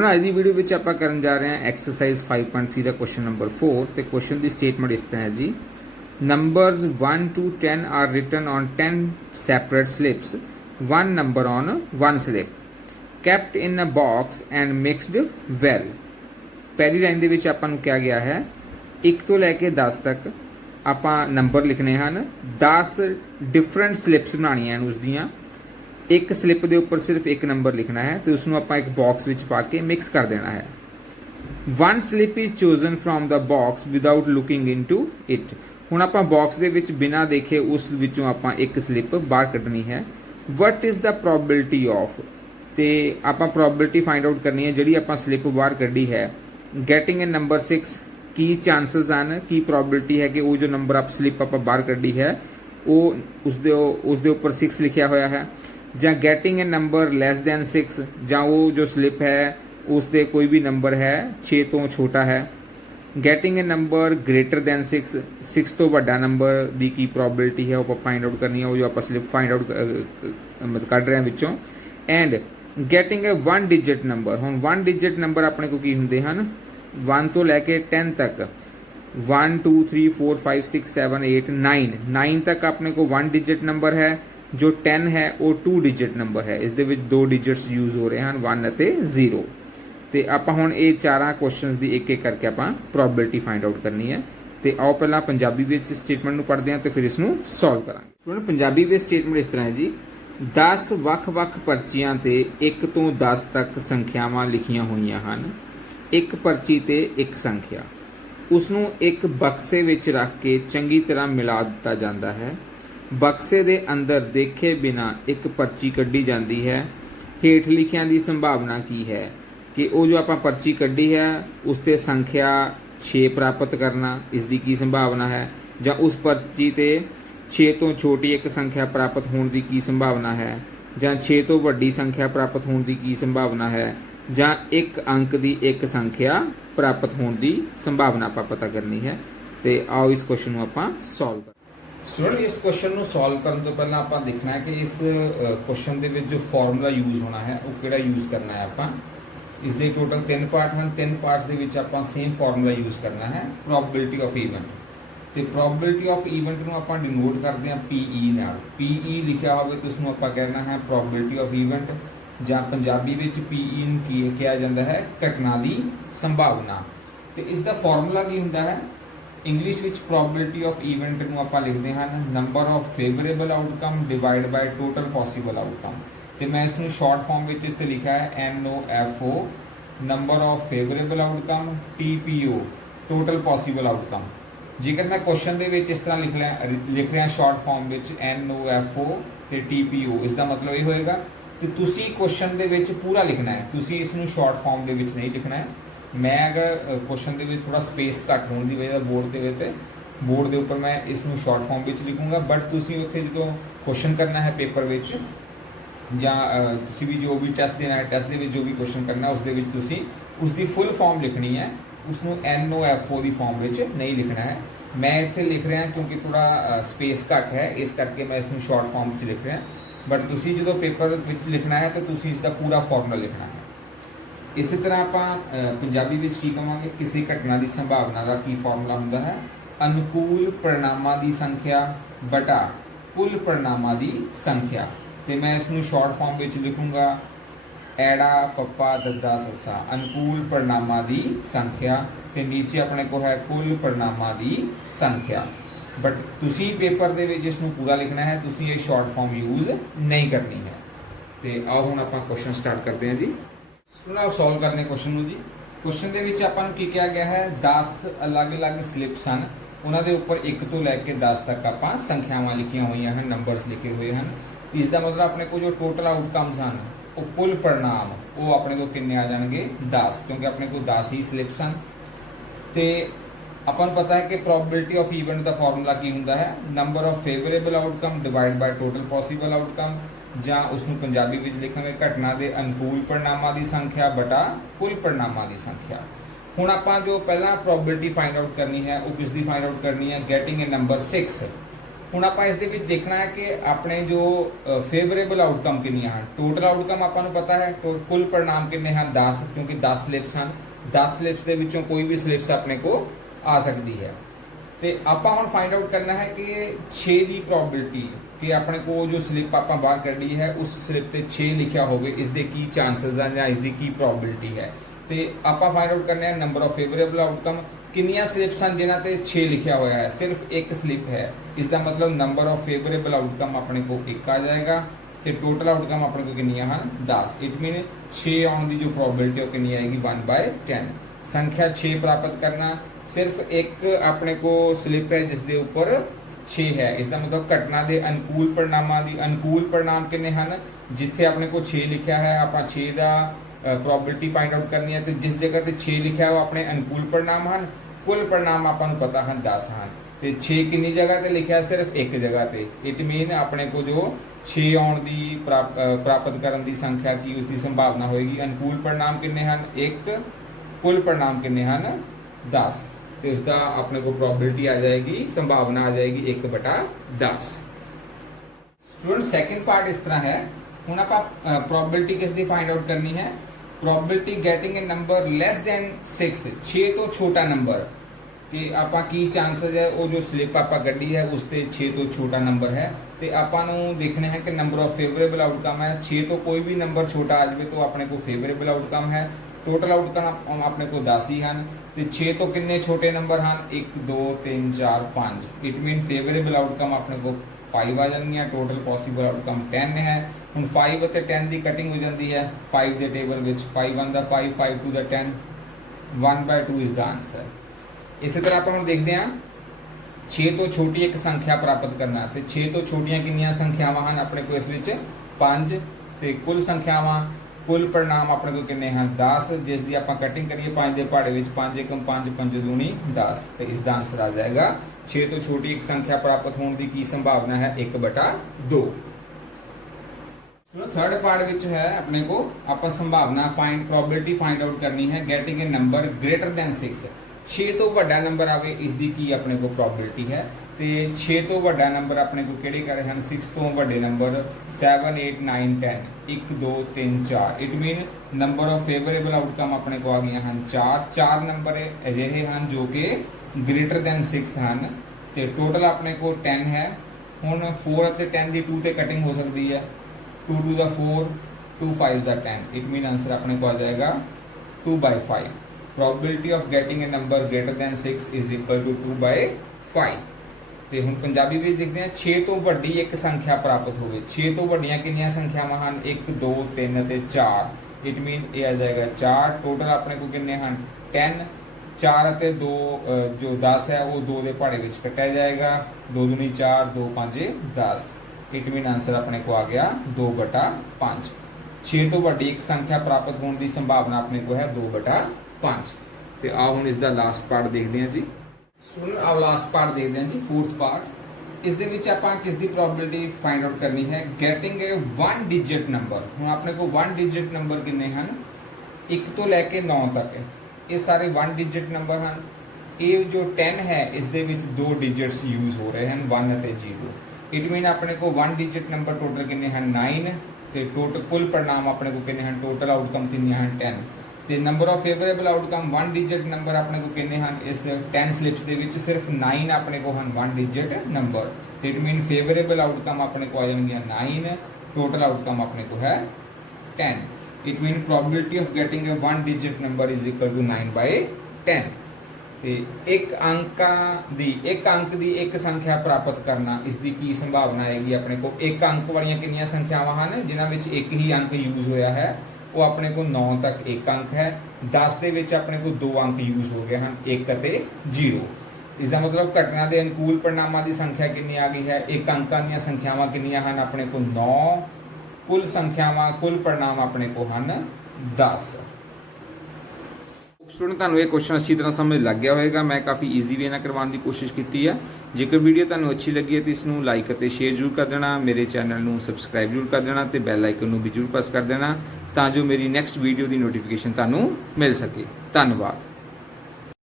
Student अज की video में आप करन जा रहे हैं एक्सरसाइज 5.3 का क्वेश्चन नंबर 4 तो क्वेश्चन की स्टेटमेंट इस तरह है जी। Numbers 1 to 10 are written on 10 separate slips, one number on one slip, kept in a box and mixed well. पहली लाइन के आपां क्या गया है 1 तो लैके 10 तक आपां नंबर लिखने हैं, 10 डिफरेंट स्लिप्स बनानियां हैं उसदियां। एक स्लिप के उपर सिर्फ एक नंबर लिखना है तो उसनों आपां एक बॉक्स विच पा के मिक्स कर देना है। One slip is chosen from the box without looking into it. हुण आपां बॉक्स दे विच बिना देखे उस विचों आपां एक स्लिप बाहर कड्ढनी है। What is the probability of, तो आपां प्रोबेबिलिटी फाइंड आउट करनी है जिहड़ी आपां स्लिप बाहर कड्ढी है। गैटिंग ए नंबर 6 की चांसिस हैं, की प्रोबेबिलिटी है कि वो जो नंबर आप स्लिप आपां बाहर कड्ढी है वो उसदे उपर 6 लिखिया होया है। ਜਾਂ गैटिंग ए नंबर लैस दैन 6 ਜਾਂ वो जो स्लिप है उसके कोई भी नंबर है 6 तो छोटा है। गैटिंग ए नंबर ग्रेटर दैन 6 तो वड्डा नंबर की की प्रोबेबिलिटी है वो फाइंड आउट करनी है, वो जो आप स्लिप फाइंड आउट मतलब कढ़ रहे हैं विचों। And getting a one digit number, हुण वन डिजिट नंबर अपने को की होंदे हैं 1 तो लैके 10 तक, 1 2 3 4 5 6 7 8 9 तक अपने को वन डिजिट नंबर है। जो 10 है वो 2 डिजिट नंबर है, इस दे विच 2 डिजिट्स यूज हो रहे हैं 1 ਅਤੇ 0। तो आपां हुण ये चारां क्वेश्चनस की एक एक करके आपां प्रोबेबिलिटी फाइंड आउट करनी है। तो आओ पहला पंजाबी विच स्टेटमेंट नूं पढ़दे हां ते फिर इसनूं सॉल्व करांगे। हुण पंजाबी विच स्टेटमेंट इस तरह है जी। 10 ਵੱਖ-ਵੱਖ पर्चियां ते 1 ਤੋਂ 10 तक संख्यावां लिखियां होईयां हन। एक पर्ची ते एक संख्या उसनूं एक बक्से विच रख के चंगी तरह मिला दिता जांदा है। बक्से दे अंदर देखे बिना एक पर्ची कड्ढी जाती है। हेठ लिखियां दी संभावना की है कि वो जो आपां पर्ची कड्ढी है उसते संख्या 6 प्राप्त करना, इसकी की संभावना है। जां उस पर्ची ते 6 तो छोटी एक संख्या प्राप्त होने की की संभावना है, जां 6 तो वड्डी संख्या प्राप्त होने की की संभावना है, जां एक अंक की एक संख्या प्राप्त होने की संभावना आपां पता करनी है। तो आओ इस क्वेश्चन को आपां सॉल्व कर। स्टूडेंट इस क्वेश्चन को सॉल्व करने तो पहले आप देखना है कि इस क्वेश्चन के जो फॉर्मूला यूज होना है वो किहड़ा यूज करना है। आप इसके टोटल 3 पार्ट हैं, 3 पार्ट्स के आप सेम फॉर्मूला यूज करना है प्रोबेबिलिटी ऑफ इवेंट। तो प्रोबेबिलिटी ऑफ इवेंट को आप डिनोट करते हैं PE नाल। PE लिखा हो तो उसको आप कहना है प्रोबेबिलिटी ऑफ इवेंट, जां पंजाबी में PE की कहा जाता है घटना की संभावना। तो इसका फॉर्मूला की होंदा है English which probability of event को आप लिखते हैं number of favourable outcome divide by total possible outcome. तो मैं इसमें शॉर्ट फॉर्म में इस लिखा है NOFO, number of favourable outcome, TPO total possible outcome. जेकर मैं क्वेश्चन के इस तरह लिख रहा शॉर्ट फॉर्म में NOFO तो TPO, इसका मतलब ये होएगा कि तुसी क्वेश्चन के पूरा लिखना है, तुसी इसनूं शॉर्ट फॉर्म के नहीं लिखना है। मैं अगर क्वेश्चन के थोड़ा स्पेस घट होने की वजह बोर्ड के उपर मैं इसनूं शॉर्ट फॉर्म में लिखूँगा, बट तुसी उत्थे जो क्वेश्चन करना है पेपर में जां तुसी भी जो भी टेस्ट देना है, टेस्ट के जो भी क्वेश्चन करना है उसके उसकी फुल फॉर्म लिखनी है, उसनूं NOFO की फॉर्म में नहीं लिखना है। मैं इत्थे लिख रहा क्योंकि थोड़ा स्पेस घट है, इस करके मैं इसनूं शॉर्ट फॉर्म में लिख रहा। बट तुसी जो पेपर में लिखना है तो तुसी इसका पूरा फॉर्मूला लिखना है। इस तरह आप पंजाबी में की कहांगे किसी घटना की संभावना का की फॉर्मूला होंदा है अनुकूल परिणामां की संख्या बटा कुल परिणामां की संख्या। तो मैं इसनूं शॉर्ट फॉर्म में लिखूँगा ऐड़ा पप्पा दद्दा सस्सा अनुकूल परिणामां की संख्या, तो नीचे अपने को है कुल परिणामां की संख्या। बट तुसी पेपर दे विच इसनूं पूरा लिखना है, तुसी ये शॉर्ट फॉर्म यूज नहीं करनी है। तो आओ हुण आपां क्वेश्चन स्टार्ट करते हैं जी। स्टूडेंट सॉल्व करने क्वेश्चन जी। क्वेश्चन के अपन की क्या गया है 10 अलग अलग स्लिप्स हैं, उन्होंने उपर 1 तो लैके 10 तक आप संख्यावां लिखिया हुई हैं, नंबरस लिखे हुए हैं। इसका मतलब अपने को जो टोटल आउटकम्स हैं वो कुल परिणाम वो अपने को किन्ने आ जाएंगे 10, क्योंकि अपने को 10 ही स्लिप्स हैं। तो अपन पता है कि प्रोबेबिलिटी ऑफ इवेंट का फॉर्मूला की होंदा है number of favourable outcome divide by total possible outcome, जां उसनूं पंजाबी विच लिखांगे घटना के अनुकूल परिणामां की संख्या बटा कुल परिणामां की संख्या। हुण आपां जो पहला प्रोबेबिलिटी फाइंड आउट करनी है वो किसकी फाइंड आउट करनी है गैटिंग ए नंबर 6। ਹੁਣ ਆਪਾਂ ਇਸ ਦੇ ਵਿੱਚ ਦੇਖਣਾ ਹੈ ਕਿ ਆਪਣੇ ਜੋ ਫੇਵਰੇਬਲ ਆਊਟਕਮ ਕਿੰਨੀਆਂ ਹਨ। ਟੋਟਲ ਆਊਟਕਮ ਆਪਾਂ ਨੂੰ ਪਤਾ ਹੈ, ਕੁੱਲ परिणाम ਕਿੰਨੇ ਹਨ 10, ਕਿਉਂਕਿ 10 ਸਲਿਪਸ ਹਨ। 10 ਸਲਿਪਸ ਦੇ ਵਿੱਚੋਂ ਕੋਈ ਵੀ ਸਲਿਪਸ ਆਪਣੇ ਕੋ ਆ ਸਕਦੀ ਹੈ। ਤੇ ਆਪਾਂ ਹੁਣ ਫਾਈਂਡ ਆਊਟ ਕਰਨਾ ਹੈ ਕਿ 6 ਦੀ ਪ੍ਰੋਬੇਬਿਲਿਟੀ ਕਿ ਆਪਣੇ ਕੋ ਜੋ ਸਲਿਪ ਆਪਾਂ ਬਾਹਰ ਕੱਢੀ ਹੈ ਉਸ ਸਲਿਪ ਤੇ 6 ਲਿਖਿਆ ਹੋਵੇ, ਇਸ ਦੇ ਕੀ ਚਾਂਸਸ ਹਨ ਜਾਂ ਇਸ ਦੀ ਕੀ ਪ੍ਰੋਬੇਬਿਲਿਟੀ ਹੈ। ਤੇ ਆਪਾਂ ਫਾਈਂਡ ਆਊਟ ਕਰਨਾ ਹੈ ਨੰਬਰ ਆਫ ਫੇਵਰੇਬਲ ਆਊਟਕਮ, ਕਿੰਨੀਆਂ ਸਲਿਪਸ ਹਨ ਜਿਨ੍ਹਾਂ ਤੇ 6 ਲਿਖਿਆ ਹੋਇਆ ਹੈ। ਸਿਰਫ ਇੱਕ ਸਲਿਪ ਹੈ, ਇਸ ਦਾ ਮਤਲਬ ਨੰਬਰ ਆਫ ਫੇਵਰੇਬਲ ਆਊਟਕਮ ਆਪਣੇ ਕੋ 1 ਆ ਜਾਏਗਾ ਤੇ ਟੋਟਲ ਆਊਟਕਮ ਆਪਣੇ ਕੋ ਕਿੰਨੀਆਂ ਹਨ 10। ਇਟ ਮੀਨ 6 ਆਉਣ ਦੀ ਜੋ ਪ੍ਰੋਬੇਬਿਲਿਟੀ ਉਹ ਕਿੰਨੀ ਆਏਗੀ 1/10। ਸੰਖਿਆ 6 ਪ੍ਰਾਪਤ ਕਰਨਾ, ਸਿਰਫ ਇੱਕ ਆਪਣੇ ਕੋ ਸਲਿਪ ਹੈ ਜਿਸ ਦੇ ਉੱਪਰ 6 ਹੈ। ਇਸ ਦਾ ਮਤਲਬ ਘਟਨਾ ਦੇ ਅਨੁਕੂਲ परिणामां ਦੀ ਅਨੁਕੂਲ परिणाम ਕਿੰਨੇ ਹਨ, ਜਿੱਥੇ ਆਪਣੇ ਕੋ 6 ਲਿਖਿਆ ਹੈ ਆਪਾਂ 6 ਦਾ ਪ੍ਰੋਬੇਬਿਲਿਟੀ ਫਾਈਂਡ ਆਊਟ ਕਰਨੀ ਹੈ ਤੇ ਜਿਸ ਜਗ੍ਹਾ ਤੇ 6 ਲਿਖਿਆ ਹੈ ਉਹ ਆਪਣੇ ਅਨੁਕੂਲ परिणाम ਹਨ। ਕੁੱਲ परिणाम ਆਪਾਂ ਨੂੰ ਪਤਾ ਹਨ 10 ਹਨ ਤੇ 6 ਕਿੰਨੀ ਜਗ੍ਹਾ ਤੇ ਲਿਖਿਆ, ਸਿਰਫ ਇੱਕ ਜਗ੍ਹਾ ਤੇ। ਇਟ ਮੀਨ ਆਪਣੇ ਕੋ ਜੋ 6 ਆਉਣ ਦੀ ਪ੍ਰਾਪਤ ਕਰਨ ਦੀ ਸੰਖਿਆ ਕੀ ਉਸ ਦੀ ਸੰਭਾਵਨਾ ਹੋਏਗੀ। ਅਨੁਕੂਲ परिणाम ਕਿੰਨੇ ਹਨ 1, ਕੁੱਲ परिणाम ਕਿੰਨੇ ਹਨ 10 ਤੇ ਉਸ ਦਾ ਆਪਣੇ ਕੋ ਪ੍ਰੋਬੇਬਿਲਿਟੀ ਆ ਜਾਏਗੀ, ਸੰਭਾਵਨਾ ਆ ਜਾਏਗੀ 1/10। ਸਟੂਡੈਂਟ ਸੈਕੰਡ ਪਾਰਟ ਇਸ ਤਰ੍ਹਾਂ ਹੈ। ਹੁਣ ਆਪਾਂ ਪ੍ਰੋਬੇਬਿਲਿਟੀ ਕਿਸ ਦੀ ਫਾਈਂਡ ਆਊਟ ਕਰਨੀ ਹੈ। ਪ੍ਰੋਬੇਬਿਲਿਟੀ ਗੈਟਿੰਗ ਅ ਨੰਬਰ ਲੈਸ ਦੈਨ 6, 6 ਤੋਂ ਛੋਟਾ ਨੰਬਰ ਕਿ ਆਪਾਂ ਕੀ ਚਾਂਸਸ ਹੈ ਉਹ ਜੋ ਸਲਿਪ ਆਪਾਂ ਕੱਢੀ ਹੈ ਉਸ ਤੇ 6 ਤੋਂ ਛੋਟਾ ਨੰਬਰ ਹੈ ਤੇ ਆਪਾਂ ਨੂੰ ਦੇਖਣਾ ਹੈ ਕਿ ਨੰਬਰ ਆਫ ਫੇਵਰੇਬਲ ਆਊਟਕਮ ਹੈ 6 ਤੋਂ ਕੋਈ ਵੀ ਨੰਬਰ ਛੋਟਾ ਆ ਜਾਵੇ ਤਾਂ ਆਪਣੇ ਕੋਲ ਫੇਵਰੇਬਲ ਆਊਟਕਮ ਹੈ। ਟੋਟਲ ਆਊਟਕਮ ਆਪਣੇ ਕੋਲ 10 ਹੀ ਹਨ ਤੇ 6 ਤੋਂ ਕਿੰਨੇ ਛੋਟੇ ਨੰਬਰ ਹਨ 1 2 3 4 5। ਇਟ ਮੀਨ ਫੇਵਰੇਬਲ ਆਊਟਕਮ ਆਪਣੇ ਕੋਲ 5 ਆ ਜਾਣਗੀਆਂ। ਟੋਟਲ ਪੋਸੀਬਲ ਆਊਟਕਮ 10 ਹੈ। ਹੁਣ 5 ਅਤੇ 10 ਦੀ ਕਟਿੰਗ ਹੋ ਜਾਂਦੀ ਹੈ 5 ਦੇ ਟੇਬਲ ਵਿੱਚ 5 1 ਦਾ 5, 5 2 ਦਾ 10, 1/2 ਇਜ਼ ਦਾ ਆਂਸਰ। ਇਸੇ ਤਰ੍ਹਾਂ ਆਪਾਂ ਹੁਣ ਦੇਖਦੇ ਹਾਂ 6 ਤੋਂ ਛੋਟੀ ਇੱਕ ਸੰਖਿਆ ਪ੍ਰਾਪਤ ਕਰਨਾ ਤੇ 6 ਤੋਂ ਛੋਟੀਆਂ ਕਿੰਨੀਆਂ ਸੰਖਿਆਵਾਂ ਹਨ ਆਪਣੇ ਕੋਲ ਇਸ ਵਿੱਚ 5 ਤੇ ਕੁੱਲ ਸੰਖਿਆਵਾਂ ਕੁੱਲ परिणाम ਆਪਣੇ ਕੋਲ ਕਿੰਨੇ ਹਨ 10, ਜਿਸ ਦੀ ਆਪਾਂ ਕਟਿੰਗ ਕਰੀਏ 5 ਦੇ ਪਹਾੜੇ ਵਿੱਚ 5 1 5 5 ਦੂਣੀ 10 ਤੇ ਇਸ ਦਾ ਆਂਸਰ ਆ ਜਾਏਗਾ 6 ਤੋਂ ਛੋਟੀ ਇੱਕ ਸੰਖਿਆ ਪ੍ਰਾਪਤ ਹੋਣ ਦੀ ਕੀ ਸੰਭਾਵਨਾ ਹੈ 1/2। ਥਰਡ ਪਾਰਟ ਵਿੱਚ ਹੈ ਆਪਣੇ ਕੋ ਆਪਾਂ ਸੰਭਾਵਨਾ ਫਾਈਂਡ ਪ੍ਰੋਬੇਬਿਲਿਟੀ ਫਾਈਂਡ ਆਊਟ ਕਰਨੀ ਹੈ ਗੈਟਿੰਗ ਅ ਨੰਬਰ ਗ੍ਰੇਟਰ ਦੈਨ 6। 6 ਤੋਂ ਵੱਡਾ ਨੰਬਰ ਆਵੇ ਇਸ ਦੀ ਕੀ ਆਪਣੇ ਕੋ ਪ੍ਰੋਬੇਬਿਲਿਟੀ ਹੈ ਤੇ 6 ਤੋਂ ਵੱਡਾ ਨੰਬਰ ਆਪਣੇ ਕੋ ਕਿਹੜੇ ਕਿਹੜੇ ਹਨ 6 ਤੋਂ ਵੱਡੇ number 7 8 9 10 1 2 3 4। It mean number of favourable outcome ਆਪਣੇ ਕੋ ਆ ਗਈਆਂ ਹਨ 4 ਨੰਬਰ ਅਜਿਹੇ ਹਨ ਜੋ ਕਿ ਗ੍ਰੇਟਰ ਦੈਨ 6 ਹਨ ਤੇ ਟੋਟਲ ਆਪਣੇ ਕੋ 10 ਹੈ। ਹੁਣ 4 ਅਤੇ 10 ਦੀ 2 ਤੇ ਕਟਿੰਗ ਹੋ ਸਕਦੀ ਹੈ 2 2 ਦਾ 4 2 5 ਦਾ 10। ਇਟ ਮੀਨ ਆਂਸਰ ਆਪਣੇ ਕੋ ਆ ਜਾਏਗਾ 2/5। probability of getting a number greater than 6 is equal to 2/5। ਤੇ ਹੁਣ ਪੰਜਾਬੀ ਵਿੱਚ ਦੇਖਦੇ ਹਾਂ 6 ਤੋਂ ਵੱਡੀ ਇੱਕ ਸੰਖਿਆ ਪ੍ਰਾਪਤ ਹੋਵੇ। 6 ਤੋਂ ਵੱਡੀਆਂ ਕਿੰਨੀਆਂ ਸੰਖਿਆਵਾਂ ਹਨ 1 2 3 ਅਤੇ 4। ਇਟ ਮੀਨ ਇਹ ਆ ਜਾਏਗਾ 4। ਟੋਟਲ ਆਪਣੇ ਕੋਲ ਕਿੰਨੇ ਹਨ 10। 4 ਅਤੇ 2 ਜੋ 10 ਹੈ ਉਹ 2 ਦੇ ਪਹਾੜੇ ਵਿੱਚ ਕੱਟਿਆ ਜਾਏਗਾ 2 ਦੂਣੀ 4 2 5 10। ਇਟ ਮੀਨ ਆਂਸਰ ਆਪਣੇ ਕੋ ਆ ਗਿਆ 2/5। 6 ਤੋਂ ਵੱਡੀ ਇੱਕ ਸੰਖਿਆ ਪ੍ਰਾਪਤ ਹੋਣ ਦੀ ਸੰਭਾਵਨਾ ਆਪਣੇ ਕੋ ਹੈ 2/5। ਤੇ ਆਓ ਹੁਣ ਇਸ ਦਾ ਲਾਸਟ ਪਾਰਟ ਦੇਖਦੇ ਹਾਂ ਜੀ। ਸਟੂਡੈਂਟ ਆਓ ਲਾਸਟ ਪਾਰਟ ਦੇਖਦੇ ਹਾਂ ਜੀ ਫੋਰਥ ਪਾਰਟ। ਇਸ ਦੇ ਵਿੱਚ ਆਪਾਂ ਕਿਸ ਦੀ ਪ੍ਰੋਬੇਬਿਲਿਟੀ ਫਾਈਂਡ ਆਊਟ ਕਰਨੀ ਹੈ ਗੈਟਿੰਗ ਅ 1 ਡਿਜਿਟ ਨੰਬਰ। ਹੁਣ ਆਪਣੇ ਕੋਲ 1 ਡਿਜਿਟ ਨੰਬਰ ਕਿੰਨੇ ਹਨ 1 ਤੋਂ ਲੈ ਕੇ 9 ਤੱਕ ਇਹ ਸਾਰੇ 1 ਡਿਜਿਟ ਨੰਬਰ ਹਨ। ਇਹ ਜੋ 10 ਹੈ ਇਸ ਦੇ ਵਿੱਚ 2 ਡਿਜਿਟਸ ਯੂਜ਼ ਹੋ ਰਹੇ ਹਨ 1 ਅਤੇ 0। ਇਟ ਮੀਨ ਆਪਣੇ ਕੋਲ 1 ਡਿਜਿਟ ਨੰਬਰ ਟੋਟਲ ਕਿੰਨੇ ਹਨ 9 ਤੇ ਟੋਟਲ ਕੁੱਲ परिणाम ਆਪਣੇ ਕੋਲ ਕਿੰਨੇ ਹਨ ਟੋਟਲ ਆਊਟਕਮ ਕਿੰਨੇ ਹਨ 10 ਤੇ number of favourable outcome 1 digit number ਆਪਣੇ ਕੋਲ ਕਿੰਨੇ ਹਨ ਇਸ 10 ਸਲਿਪਸ ਦੇ ਵਿੱਚ ਸਿਰਫ 9 ਆਪਣੇ ਕੋਲ ਹਨ 1 digit number. It mean favourable outcome ਆਪਣੇ ਕੋਲ ਆ ਜਾਣਗੀਆਂ 9 ਟੋਟਲ ਆਊਟਕਮ ਆਪਣੇ ਕੋਲ ਹੈ 10। It mean probability of getting a 1 digit number is equal to 9/10। ਤੇ ਇੱਕ ਅੰਕ ਦੀ ਇੱਕ ਸੰਖਿਆ ਪ੍ਰਾਪਤ ਕਰਨਾ ਇਸ ਦੀ ਕੀ ਸੰਭਾਵਨਾ ਆਏਗੀ ਆਪਣੇ ਕੋਲ। ਇੱਕ ਅੰਕ ਵਾਲੀਆਂ ਕਿੰਨੀਆਂ ਸੰਖਿਆਵਾਂ ਹਨ ਜਿਨ੍ਹਾਂ ਵਿੱਚ ਇੱਕ ਹੀ ਅੰਕ ਯੂਜ਼ ਹੋਇਆ ਹੈ ਉਹ ਆਪਣੇ ਕੋਲ 9 ਤੱਕ ਇੱਕ ਅੰਕ ਹੈ। 10 ਦੇ ਵਿੱਚ ਆਪਣੇ ਕੋਲ 2 ਅੰਕ ਯੂਜ਼ ਹੋ ਗਏ ਹਨ 1 ਅਤੇ 0। ਇਸ ਦਾ ਮਤਲਬ ਘਟਨਾ ਦੇ ਅਨੁਕੂਲ परिणामां ਦੀ ਸੰਖਿਆ ਕਿੰਨੀ ਆ ਗਈ ਹੈ ਇੱਕ ਅੰਕਾਂ ਦੀਆਂ ਸੰਖਿਆਵਾਂ ਕਿੰਨੀਆਂ ਹਨ ਆਪਣੇ ਕੋਲ 9। ਕੁੱਲ ਸੰਖਿਆਵਾਂ ਕੁੱਲ परिणाम ਆਪਣੇ ਕੋਲ ਹਨ 10। ਸਟੂਡੈਂਟ ਤੁਹਾਨੂੰ ਇਹ ਕੁਐਸਚਨ ਅੱਛੀ ਤਰ੍ਹਾਂ ਸਮਝ ਲੱਗ ਗਿਆ ਹੋਵੇਗਾ। ਮੈਂ ਕਾਫੀ ਈਜ਼ੀ ਵੇ ਨਾਲ ਕਰਵਾਉਣ ਦੀ ਕੋਸ਼ਿਸ਼ ਕੀਤੀ ਹੈ। ਜੇਕਰ ਵੀਡੀਓ ਤੁਹਾਨੂੰ ਅੱਛੀ ਲੱਗੀ ਹੈ ਤਾਂ ਇਸ ਨੂੰ ਲਾਈਕ ਅਤੇ ਸ਼ੇਅਰ ਜ਼ਰੂਰ ਕਰ ਦੇਣਾ। ਮੇਰੇ ਚੈਨਲ ਨੂੰ ਸਬਸਕ੍ਰਾਈਬ ਜ਼ਰੂਰ ਕਰ ਦੇਣਾ ਤੇ ਬੈਲ ਆਈਕਨ ਨੂੰ ਵੀ ਜ਼ਰੂਰ ਪ੍ਰੈਸ ਕਰ ਦੇਣਾ ਤਾਂ ਜੋ ਮੇਰੀ ਨੈਕਸਟ ਵੀਡੀਓ ਦੀ ਨੋਟੀਫਿਕੇਸ਼ਨ ਤੁਹਾਨੂੰ ਮਿਲ ਸਕੇ। ਧੰਨਵਾਦ।